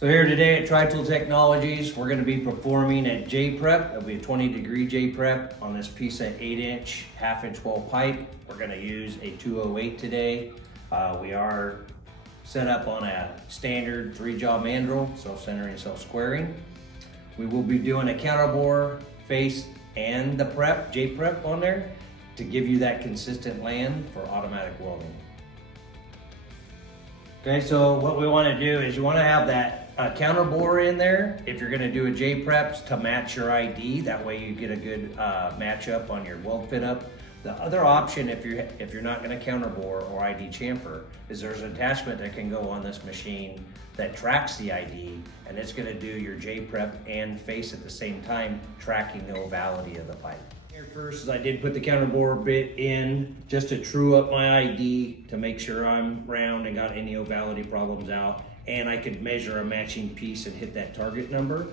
So here today at Tri-Tool Technologies, we're going to be performing a J-prep. It'll be a 20-degree J-prep on this piece of 8-inch, half-inch wall pipe. We're going to use a 208 today. We are set up on a standard 3-jaw mandrel, self-centering, self-squaring. We will be doing a counterbore, face, and the prep, J-prep on there to give you that consistent land for automatic welding. Okay, so what we want to do is you want to have that counterbore in there if you're going to do a J-prep to match your ID. That way you get a good match-up on your weld fit up. The other option, if you're not going to counterbore or ID chamfer, is there's an attachment that can go on this machine that tracks the ID, and it's going to do your J-prep and face at the same time, tracking the ovality of the pipe. Here first is I did put the counterbore bit in just to true up my ID to make sure I'm round and got any ovality problems out, and I could measure a matching piece and hit that target number.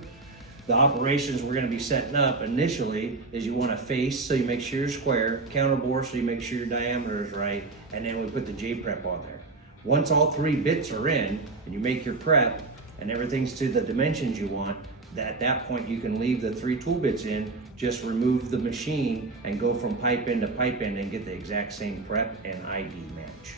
The operations we're going to be setting up initially is you want to face so you make sure you're square, counterbore so you make sure your diameter is right, and then we put the J-prep on there. Once all 3 bits are in and you make your prep and everything's to the dimensions you want, at that point you can leave the 3 tool bits in, just remove the machine and go from pipe end to pipe end and get the exact same prep and ID match.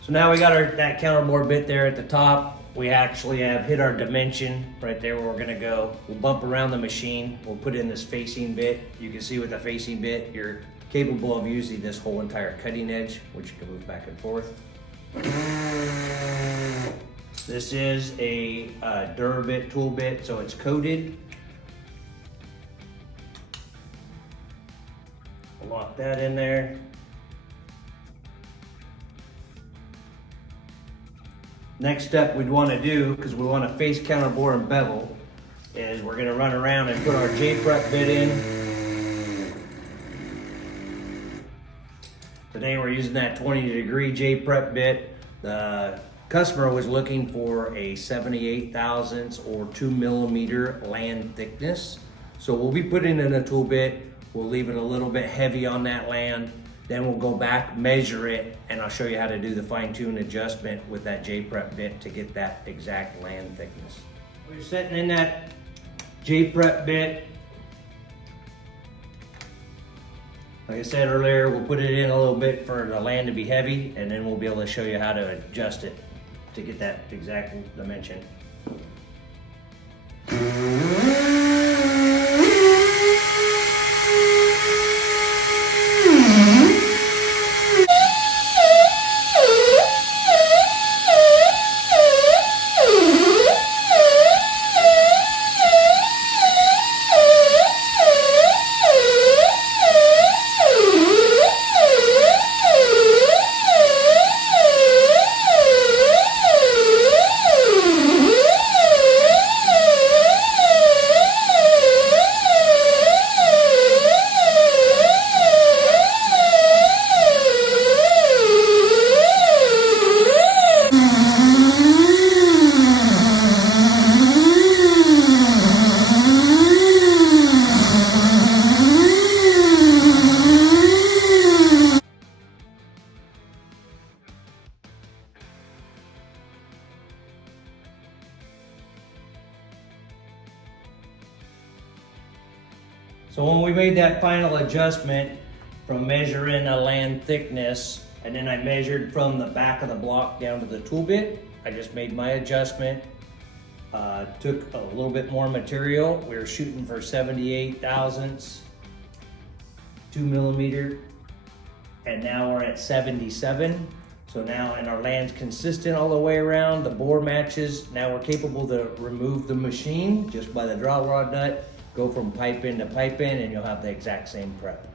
So now we got that counterbore bit there at the top. We actually have hit our dimension right there where we're gonna go. We'll bump around the machine. We'll put in this facing bit. You can see with the facing bit, you're capable of using this whole entire cutting edge, which you can move back and forth. This is a Durabit tool bit, so it's coated. We'll lock that in there. Next step we'd want to do, because we want to face counterbore and bevel, is we're going to run around and put our J-prep bit in. Today we're using that 20-degree J-prep bit. The customer was looking for a 78 thousandths or 2 millimeter land thickness. So we'll be putting in a tool bit. We'll leave it a little bit heavy on that land. Then we'll go back, measure it, and I'll show you how to do the fine-tune adjustment with that J-prep bit to get that exact land thickness. We're setting in that J-prep bit. Like I said earlier, we'll put it in a little bit for the land to be heavy, and then we'll be able to show you how to adjust it to get that exact dimension. So when we made that final adjustment from measuring the land thickness, and then I measured from the back of the block down to the tool bit, I just made my adjustment, took a little bit more material. We were shooting for 78 thousandths, 2 millimeter, and now we're at 77. So now, and our land's consistent all the way around, the bore matches. Now we're capable to remove the machine just by the draw rod nut, go from pipe in to pipe in, and you'll have the exact same prep.